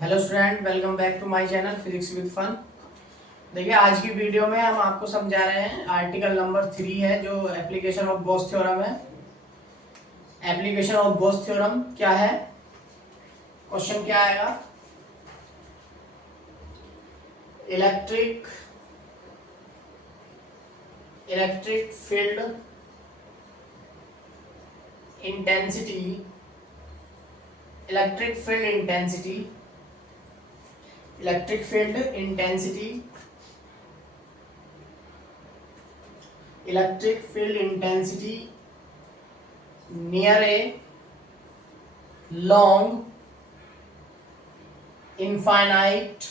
Hello student, welcome back to my channel physics with fun. देखिए, आज की video में हम आपको समझा रहे हैं आर्टिकल नंबर 3 है जो एप्लीकेशन ऑफ गॉस थ्योरम है। एप्लीकेशन ऑफ गॉस थ्योरम क्या है? क्वेश्चन क्या आएगा? Electric field intensity electric field intensity electric field intensity electric field intensity near a long infinite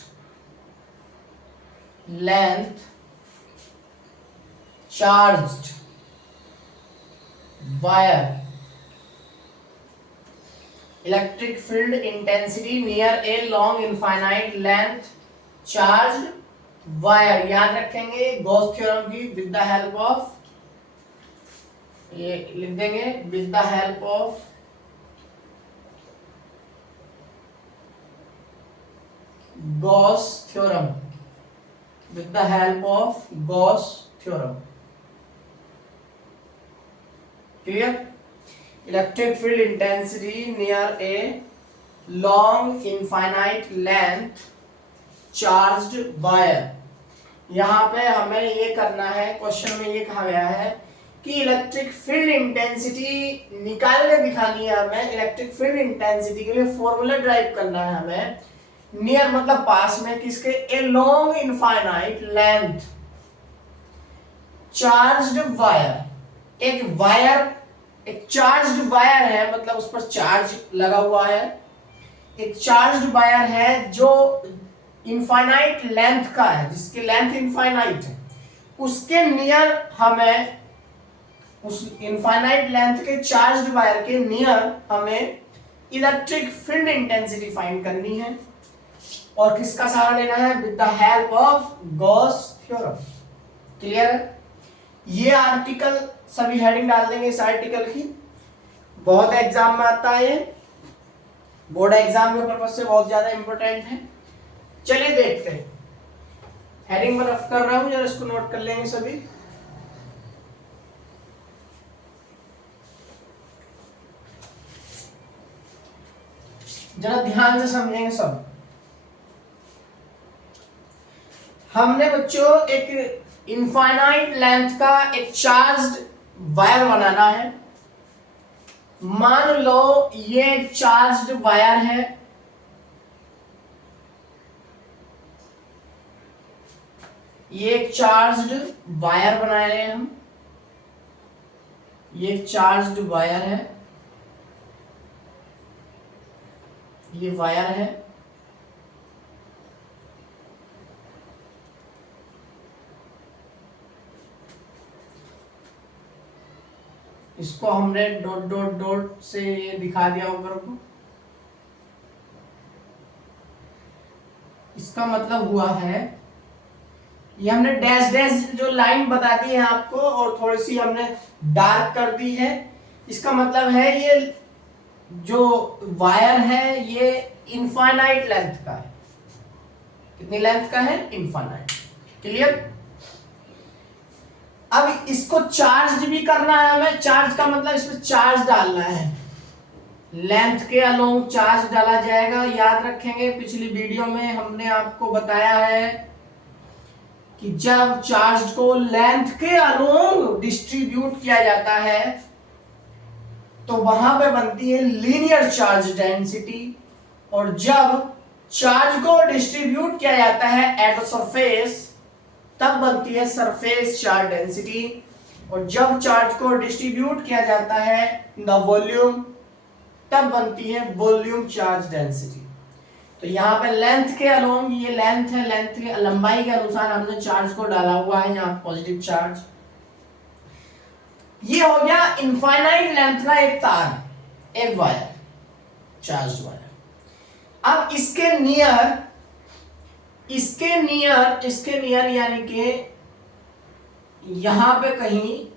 length charged wire. Electric field intensity near a long infinite length charged wire. याद रखेंगे Gauss theorem की with the help of, ये लिख देंगे with the help of Gauss theorem, with the help of Gauss theorem. Clear? Electric field intensity near a long infinite length charged wire. यहां पे हमें ये करना है, क्वेश्चन में ये कहा गया है कि इलेक्ट्रिक फील्ड इंटेंसिटी निकाल के दिखानी है हमें। इलेक्ट्रिक फील्ड इंटेंसिटी के लिए फॉर्मूला ड्राइव करना है हमें। नियर मतलब पास में, किसके? A long infinite length charged wire. एक चार्ज्ड वायर है, मतलब उस पर चार्ज लगा हुआ है। एक चार्ज्ड वायर है जो इनफाइनाइट लेंथ का है, जिसकी लेंथ इनफाइनाइट है। उसके नियर हमें, उस इनफाइनाइट लेंथ के चार्ज्ड वायर के नियर हमें इलेक्ट्रिक फील्ड इंटेंसिटी फाइंड करनी है। और किसका सहारा लेना है? With the help of Gauss theorem. Clear है? ये आर्टिकल सभी हेडिंग डाल देंगे इस आर्टिकल की। बहुत एग्जाम में आता है, ये बोर्ड एग्जाम के पर्पज से बहुत ज्यादा इंपॉर्टेंट है। चलिए देखते हैं। हेडिंग में रफ कर रहा हूं, जरा इसको नोट कर लेंगे सभी। जरा ध्यान से समझेंगे सब। हमने बच्चों एक इनफाइनाइट लेंथ का एक चार्ज्ड वायर बनाना है। मान लो ये एक चार्ज्ड वायर है। ये एक चार्ज्ड वायर बना रहे हैं हम। ये चार्ज्ड वायर है, ये वायर है। इसको हमने डॉट डॉट डॉट से ये दिखा दिया ऊपर को। इसका मतलब हुआ है, ये हमने डैश डैश जो लाइन बता दी है आपको, और थोड़ी सी हमने डार्क कर दी है। इसका मतलब है ये जो वायर है ये इनफाइनाइट लेंथ का है। कितनी लेंथ का है? इनफाइनाइट। क्लियर? अब इसको चार्ज भी करना है हमें। चार्ज का मतलब इसमें चार्ज डालना है। लेंथ के अलोंग चार्ज डाला जाएगा। याद रखेंगे पिछली वीडियो में हमने आपको बताया है कि जब चार्ज को लेंथ के अलोंग डिस्ट्रीब्यूट किया जाता है तो वहां पे बनती है लीनियर चार्ज डेंसिटी। और जब चार्ज को डिस्ट्रीब्यूट किया जाता है एट सरफेस, तब बनती है सरफेस चार्ज डेंसिटी। और जब चार्ज को डिस्ट्रीब्यूट किया जाता है इन द वॉल्यूम, तब बनती है वॉल्यूम चार्ज डेंसिटी। तो यहाँ पे लेंथ के अलोंग, ये लेंथ है, लेंथ की लंबाई के अनुसार हमने चार्ज को डाला हुआ है यहाँ पॉजिटिव चार्ज। ये हो गया इनफाइनाइट लेंथ का एक तार, एक वायर, चार्ज वायर। अब इसके नियर यानी कि यहां पे कहीं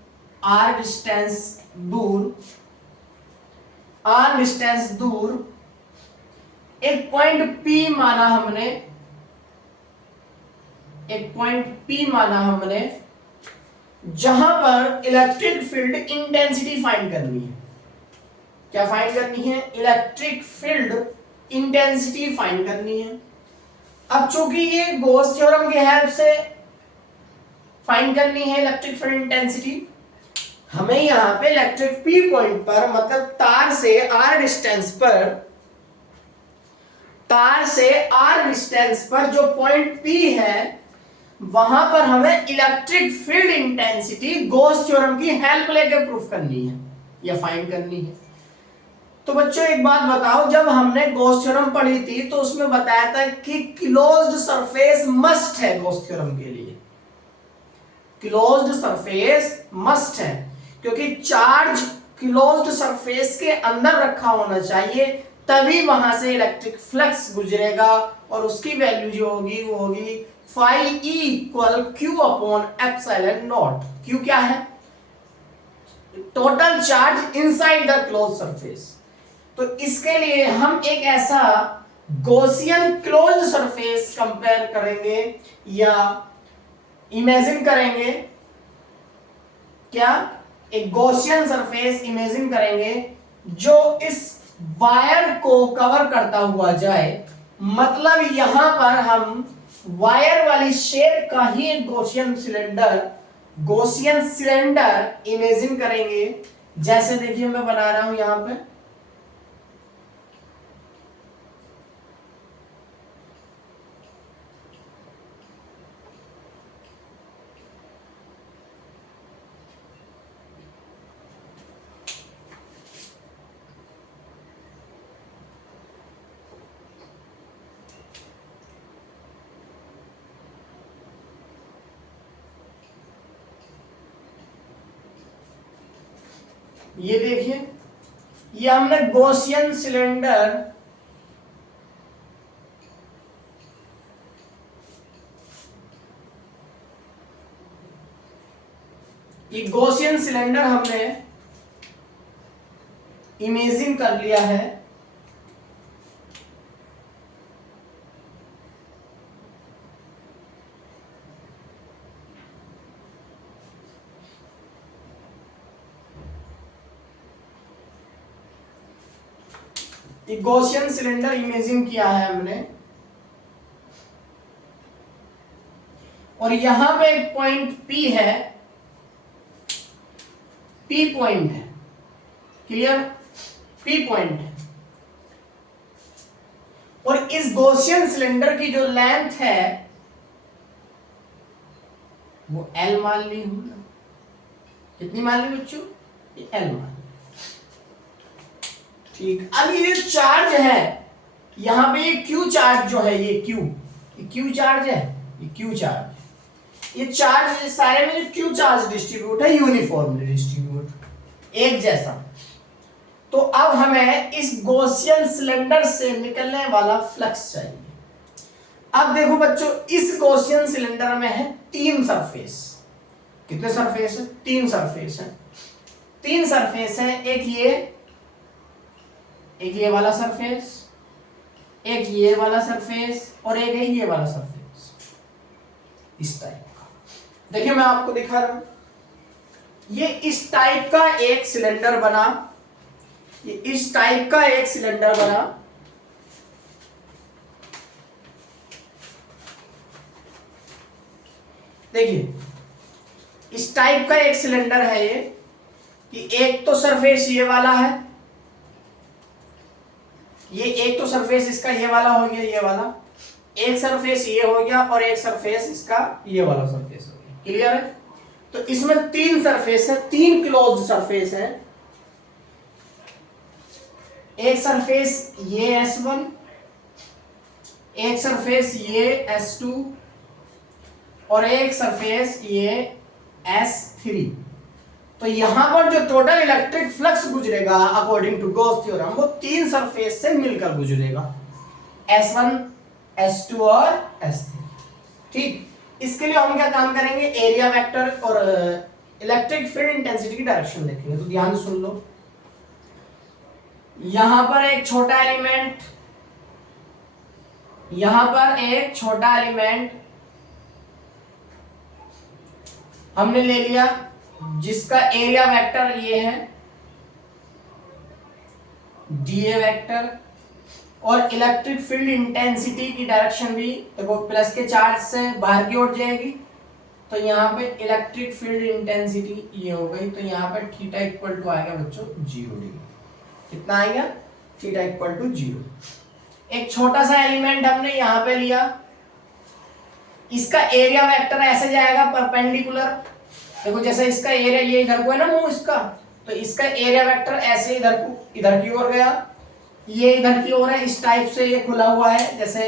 आर डिस्टेंस दूर एक पॉइंट P माना हमने, एक पॉइंट P माना हमने जहां पर इलेक्ट्रिक फील्ड इंटेंसिटी फाइंड करनी है। क्या फाइंड करनी है? इलेक्ट्रिक फील्ड इंटेंसिटी फाइंड करनी है। अब चूंकि ये गॉस थ्योरम के हेल्प से फाइंड करनी है इलेक्ट्रिक फील्ड इंटेंसिटी, हमें यहां पे इलेक्ट्रिक P पॉइंट पर, मतलब तार से R डिस्टेंस पर, तार से R डिस्टेंस पर जो पॉइंट P है वहां पर हमें electric field intensity Gauss theorem की हेल्प लेकर प्रूफ करनी है या फाइंड करनी है। तो बच्चों एक बात बताओ, जब हमने गॉस थ्योरम पढ़ी थी तो उसमें बताया था कि क्लोज्ड सरफेस मस्ट है गॉस थ्योरम के लिए। क्लोज्ड सरफेस मस्ट है क्योंकि चार्ज क्लोज्ड सरफेस के अंदर रखा होना चाहिए, तभी वहां से इलेक्ट्रिक फ्लक्स गुजरेगा और उसकी वैल्यू जो होगी वो होगी phi E equal Q upon epsilon naught. Q क्या है? Total charge inside the close surface. तो इसके लिए हम एक ऐसा गॉसियन क्लोज्ड सरफेस कंपेयर करेंगे या इमेजिन करेंगे। क्या? एक गॉसियन सरफेस इमेजिन करेंगे जो इस वायर को कवर करता हुआ जाए, मतलब यहां पर हम वायर वाली शेप का ही एक गॉसियन सिलेंडर इमेजिन करेंगे। जैसे देखिए मैं बना रहा हूं यहां पे, ये देखिए ये हमने गॉसियन सिलेंडर हमने इमेजिन कर लिया है। गॉसियन सिलेंडर इमेजिन किया है हमने और यहां पे एक पॉइंट P है, P पॉइंट है, क्लियर? P पॉइंट है और इस गॉसियन सिलेंडर की जो लेंथ है वो L मान ली हमने। कितनी मान ली बच्चों? ये L मान ली। ठीक, अब ये चार्ज है यहां पे, ये Q चार्ज जो है, ये Q चार्ज है, ये Q चार्ज, ये चार्ज सारे में जो Q चार्ज डिस्ट्रीब्यूट है यूनिफॉर्मली डिस्ट्रीब्यूट, एक जैसा। तो अब हमें इस गॉसियन सिलेंडर से निकलने वाला फ्लक्स चाहिए। अब देखो बच्चों, इस गॉसियन सिलेंडर में है 3 सरफेस। कितने सरफेस है? 3 सरफेस है। 3 सरफेस है, एक ये वाला सरफेस, एक ये वाला सरफेस और एक है ये वाला सरफेस, इस टाइप का। देखिए मैं आपको दिखा रहा हूं, ये इस टाइप का एक सिलेंडर बना, ये इस टाइप का एक सिलेंडर बना। देखिए इस टाइप का एक सिलेंडर है ये, कि एक तो सरफेस ये वाला है, ये एक तो सरफेस इसका ये वाला हो गया, ये वाला एक सरफेस ये हो गया और एक सरफेस इसका ये वाला सरफेस हो गया। क्लियर है? तो इसमें 3 सरफेस है, 3 क्लोज्ड सरफेस है। एक सरफेस ये S1, एक सरफेस ये S2 और एक सरफेस ये S3। तो यहां पर जो टोटल इलेक्ट्रिक फ्लक्स गुजरेगा अकॉर्डिंग टू गॉस थ्योरम, वो 3 सरफेस से मिलकर गुजरेगा, S1, S2 और S3। ठीक, इसके लिए हम क्या काम करेंगे? एरिया वेक्टर और इलेक्ट्रिक फील्ड इंटेंसिटी की डायरेक्शन देखेंगे। तो ध्यान सुन लो, यहां पर एक छोटा एलिमेंट यहां पर एक छोटा एलिमेंट हमने ले लिया जिसका एरिया वेक्टर ये है डीए वेक्टर, और इलेक्ट्रिक फील्ड इंटेंसिटी की डायरेक्शन भी देखो प्लस के चार्ज से बाहर की ओर जाएगी, तो यहाँ पे इलेक्ट्रिक फील्ड इंटेंसिटी ये हो गई, तो यहाँ पे थीटा इक्वल टू आएगा बच्चों 0 डिग्री। कितना आएगा? Theta equal to 0। एक छोटा सा एलिमेंट हमने यहाँ पे लिया, इसका एरिया वेक्टर ऐसे जाएगा परपेंडिकुलर, देखो जैसे इसका एरिया ये इधर को है ना मुंह इसका, तो इसका एरिया वेक्टर ऐसे इधर की ओर गया, ये इधर की ओर है, इस टाइप से ये खुला हुआ है, जैसे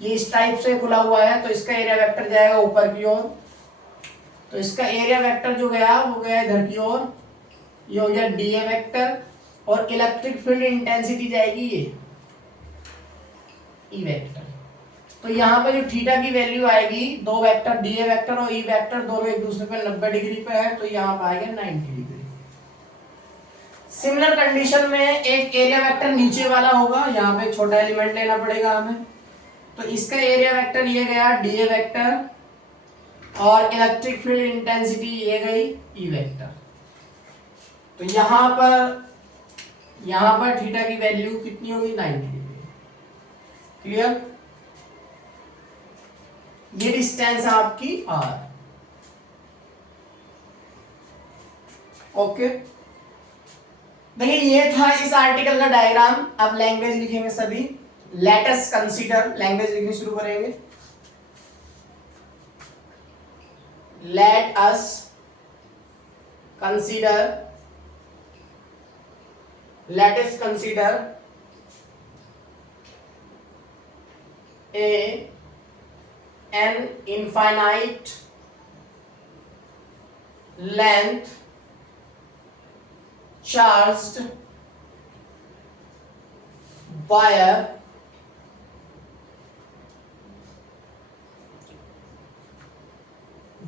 ये इस टाइप से खुला हुआ है, तो इसका एरिया वेक्टर जाएगा ऊपर की ओर, तो इसका एरिया वेक्टर जो गया वो गया इधर की ओर, ये हो गया डीए वेक्टर, और इलेक्ट्रिक फील्ड इंटेंसिटी जाएगी ये ई वेक्टर। तो यहाँ पे जो थीटा की वैल्यू आएगी, दो वेक्टर डीए वेक्टर और ई वेक्टर दोनों एक दूसरे पे 90 डिग्री पे है, तो यहाँ पे आएगा 90 डिग्री। सिमिलर कंडीशन में एक एरिया वेक्टर नीचे वाला होगा, यहाँ पे छोटा एलिमेंट लेना पड़ेगा हमें, तो इसका एरिया वेक्टर ये गया डीए वेक्टर, और इलेक्ट्रिक फील्ड इंटेंसिटी ये गई ई वेक्टर। तो यहाँ पर थीटा की वैल्यू कितनी होगी? 90 डिग्री। क्लियर? ये डिस्टेंस है आपकी आर। ओके, देखिए ये था इस आर्टिकल का डायग्राम। अब लैंग्वेज लिखेंगे सभी। लेट अस कंसीडर, लैंग्वेज लिखनी शुरू करेंगे। Let us consider, let us consider an infinite length charged wire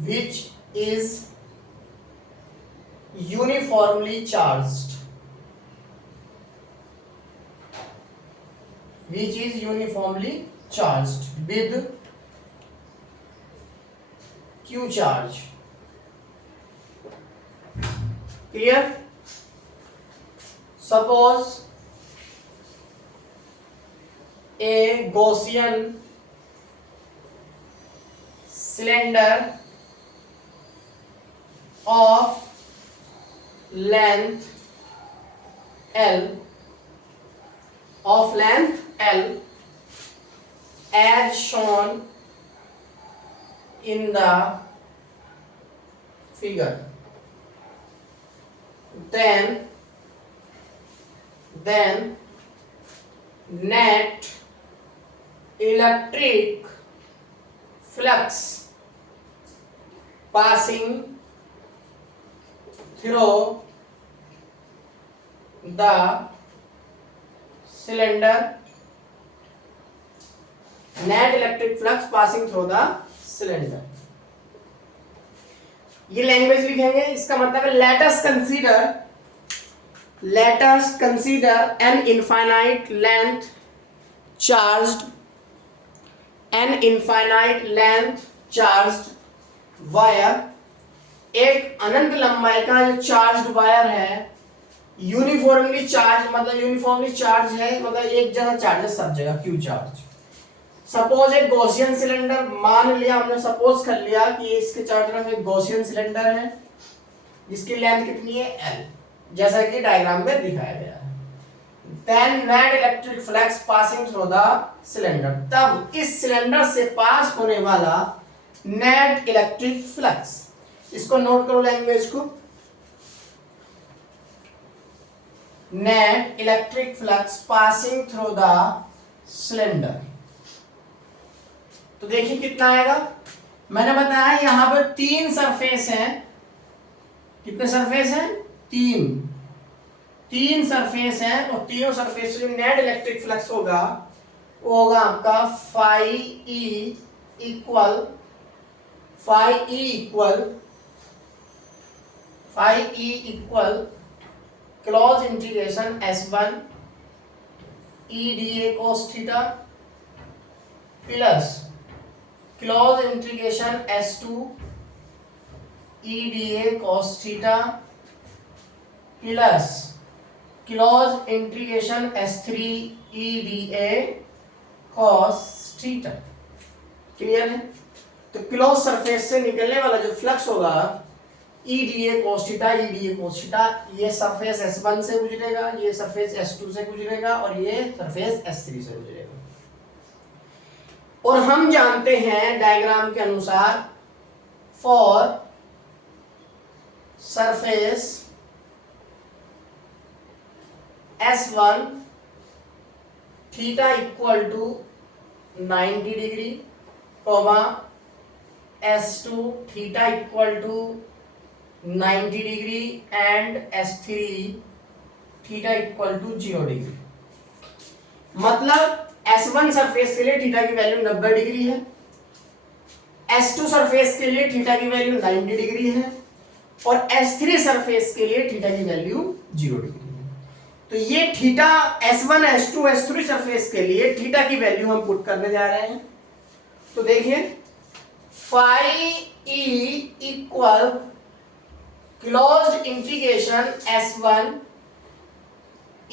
which is uniformly charged, which is uniformly charged with Q charge. Clear? Suppose a Gaussian cylinder of length L as shown in the figure, then net electric flux passing through the cylinder, net electric flux passing through the cylinder। ये language लिखेंगे, इसका मतलब है let us consider an infinite length charged wire, एक अनंत लंबाई का जो charged wire है, यूनिफॉर्मली चार्ज, मतलब यूनिफॉर्मली चार्ज है, मतलब एक जगह चार्ज है सब जगह, क्यू चार्ज। सपोज एक गॉसियन सिलेंडर, मान लिया हमने, सपोज कर लिया कि इसके चारों तरफ एक गॉसियन सिलेंडर है जिसकी लेंथ कितनी है L, जैसा कि डायग्राम में दिखाया गया है। Then net electric flux passing through the cylinder, तब इस सिलेंडर से पास होने वाला नेट इलेक्ट्रिक फ्लक्स, इसको नोट करो लैंग्वेज को, net electric flux passing through the cylinder। तो देखिए कितना आएगा, मैंने बताया यहां पर 3 सरफेस हैं। कितने सरफेस हैं? 3 सरफेस हैं, और तीनों सरफेस से जो नेट इलेक्ट्रिक फ्लक्स होगा वो होगा आपका phi E equal close integration S1 E dA cos theta plus close integration S2 EDA cos theta plus close integration S3 EDA cos theta. Clear है? तो क्लोज सरफेस से निकलने वाला जो फ्लक्स होगा EDA cos theta, EDA cos theta, ये surface S1 से गुजरेगा, ये सरफेस S2 से गुजरेगा और ये सरफेस S3 से गुजरेगा। और हम जानते हैं डायग्राम के अनुसार for surface S1 theta equal to 90 degree, comma S2 theta equal to 90 degree and S3 theta equal to 0 degree. मतलब S1 सरफेस के लिए थीटा की वैल्यू 90 डिग्री है, S2 सरफेस के लिए थीटा की वैल्यू 90 डिग्री है और S3 सरफेस के लिए थीटा की वैल्यू 0 डिग्री है। तो ये theta S1 S2 S3 surface के लिए थीटा की वैल्यू हम पुट करने जा रहे हैं। तो देखिए phi E equal closed integration S1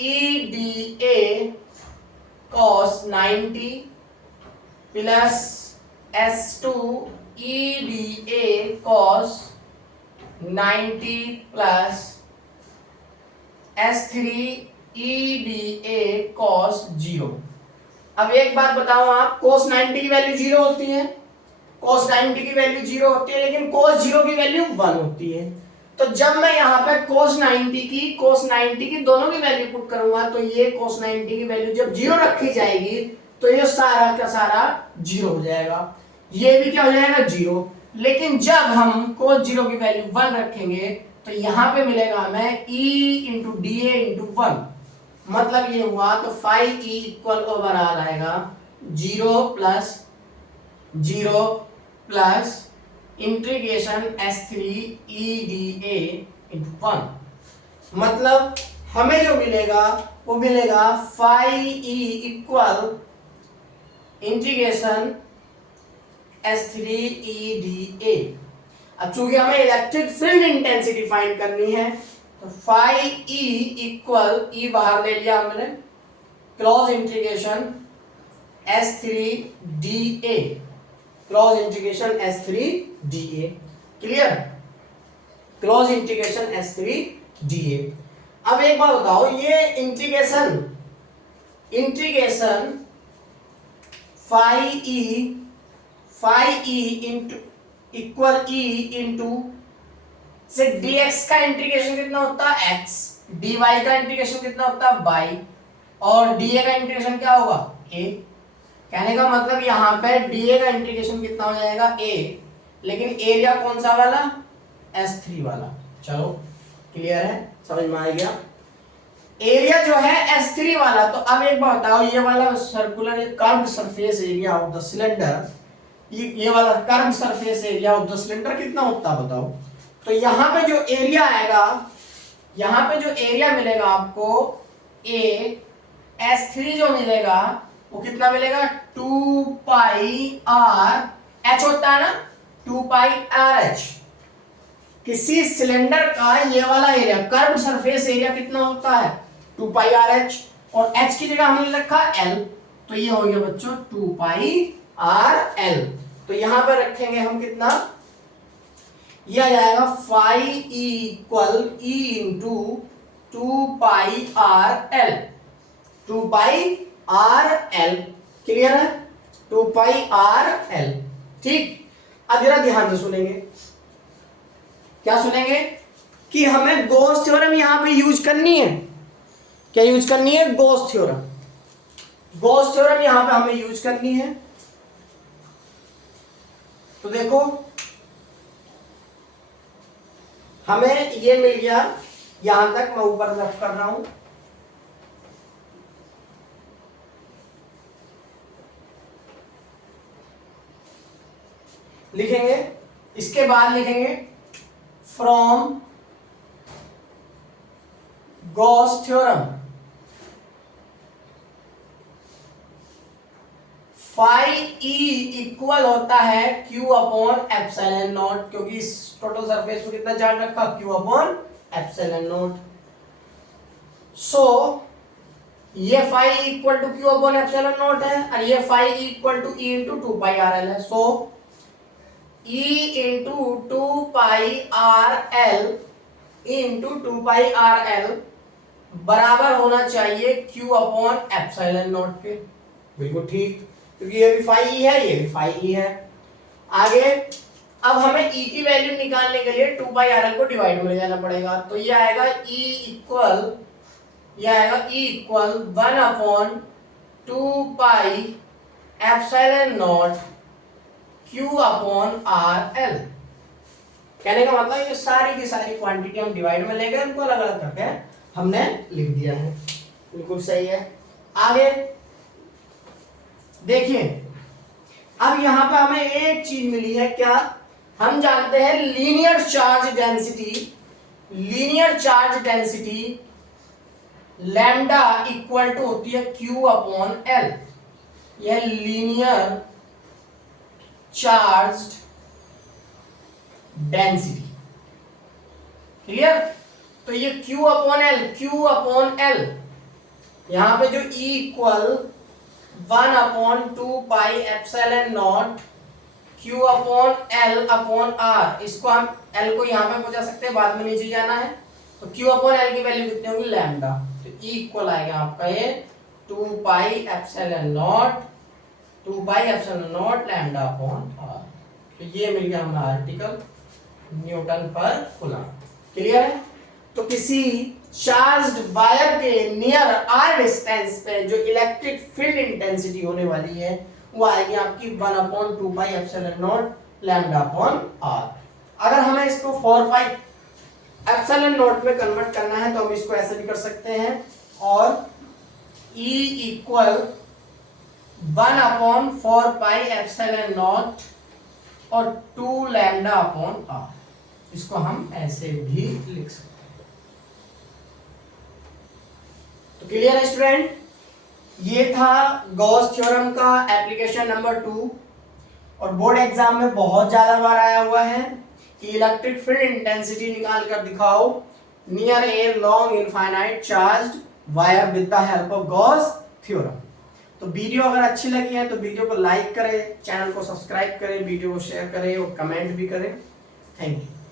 EDA cos 90 plus S2 EDA cos 90 plus S3 EDA cos 0। अब एक बात बताओ आप, cos 90 की वैल्यू 0 होती है, cos 90 की वैल्यू 0 होती है, लेकिन cos 0 की वैल्यू 1 होती है। तो जब मैं यहाँ पे cos 90 की दोनों की वैल्यू पुट करूंगा तो ये cos 90 की वैल्यू जब 0 रखी जाएगी तो ये सारा का सारा 0 हो जाएगा, ये भी क्या हो जाएगा 0। लेकिन जब हम cos 0 की वैल्यू 1 रखेंगे तो यहाँ पे मिलेगा हमें E इंटू DA इंटू 1, मतलब ये हुआ तो फाई E इक्वल ओवरऑल आएगा 0 plus 0 plus integration S3 EDA into 1। मतलब हमें जो मिलेगा वो मिलेगा phi E equal integration S3 EDA। अब चूंकि हमें इलेक्ट्रिक फील्ड इंटेंसिटी फाइंड करनी है तो फाई E इक्वल E बाहर ले लिया हमने, close integration S3 DA, close integration S3 DA। Clear? Close integration S3 DA। अब एक बात बताओ, ये integration phi E into equal E into से dx का इंटीग्रेशन कितना होता है x, dy का इंटीग्रेशन कितना होता है y और dA का इंटीग्रेशन क्या होगा a। कहने का मतलब यहाँ पे dA का इंटीग्रेशन कितना हो जाएगा a, लेकिन एरिया कौन सा वाला, S3 वाला। चलो क्लियर है, समझ में आ गया। एरिया जो है S3 वाला। तो अब एक बात बताओ, ये वाला circular curved surface area of the cylinder, ये वाला curved surface area of the cylinder कितना होता है बताओ। तो यहाँ पे जो एरिया आएगा, यहाँ पे जो एरिया मिलेगा आपको A S3 जो मिलेगा वो कितना मिलेगा 2 पाई R H होता है ना, 2 पाई RH। किसी सिलेंडर का ये वाला एरिया कर्व्ड सरफेस एरिया कितना होता है 2 पाई RH और H की जगह हमने रखा L, तो ये हो गया बच्चों 2 पाई RL। तो यहां पर रखेंगे हम कितना, ये आ जाएगा phi E equal E into 2 pi RL, 2 pi RL। Clear है, 2 पाई RL। ठीक, अब जरा ध्यान से सुनेंगे, क्या सुनेंगे कि हमें गॉस थ्योरम यहां पे यूज करनी है। क्या यूज करनी है, गॉस थ्योरम। गॉस थ्योरम यहां पे हमें यूज करनी है। तो देखो हमें ये मिल गया, यहां तक मैं ऊपर रफ कर रहा हूं। लिखेंगे, इसके बाद लिखेंगे from Gauss theorem phi E equal होता है क्यू अपॉन एप्सिलॉन नॉट, क्योंकि इस टोटल सरफेस पे कितना चार्ज रखा, Q upon epsilon naught. So ये phi equal to Q upon epsilon naught है और ये phi equal to E into 2 pi R L है। So E into 2 pi R L into 2 pi R L बराबर होना चाहिए Q upon epsilon not के। बिल्कुल ठीक, क्योंकि ये भी फाई ई है, ये भी फाई ई है। आगे अब हमें ई की वैल्यू निकालने के लिए 2 पाई आर एल को डिवाइड में ले जाना पड़ेगा, तो ये आएगा E equal 1 upon 2 pi epsilon naught Q upon R L. कहने का मतलब ये सारी की सारी क्वांटिटी हम डिवाइड में ले गए, उनको अलग अलग करके हमने लिख दिया है। बिल्कुल सही है। आगे देखिए, अब यहां पे हमें एक चीज मिली है, क्या हम जानते हैं linear charge density lambda equal to होती है क्यू अपॉन एल। यह लीनियर चार्ज डेंसिटी, क्लियर। तो ये Q अपॉन एल, यहां पे जो E equal 1 upon 2 pi epsilon naught Q upon L upon R, इसको हम L को यहां पे पहुंचा सकते हैं, बाद में नीचे जाना है। तो Q अपॉन एल की वैल्यू कितनी होगी, लैम्डा। तो E इक्वल आएगा आपका ये 2 pi epsilon naught lambda upon R. तो ये मिल गया हमारा आर्टिकल न्यूटन पर कूलम। क्लियर है। तो किसी चार्ज्ड वायर के नियर आर डिस्टेंस पे जो इलेक्ट्रिक फील्ड इंटेंसिटी होने वाली है वो आएगी आपकी 1 upon 2 pi epsilon naught lambda upon R. अगर हमें इसको 4 पाई एप्सिलॉन नॉट में कन्वर्ट करना है तो हम इसको ऐसे भी कर सकते हैं, और E equal 1 upon 4 pi epsilon not और 2 लैम्डा अपॉन आर, इसको हम ऐसे भी लिख सकते हैं। तो क्लियर है स्टूडेंट, ये था गॉस थ्योरम का एप्लीकेशन नंबर 2, और बोर्ड एग्जाम में बहुत ज्यादा बार आया हुआ है कि इलेक्ट्रिक फील्ड इंटेंसिटी निकाल कर दिखाओ near a long infinite charged wire with the help of Gauss theorem. तो वीडियो अगर अच्छी लगी है तो वीडियो को लाइक करें, चैनल को सब्सक्राइब करें, वीडियो को शेयर करें और कमेंट भी करें। Thank you.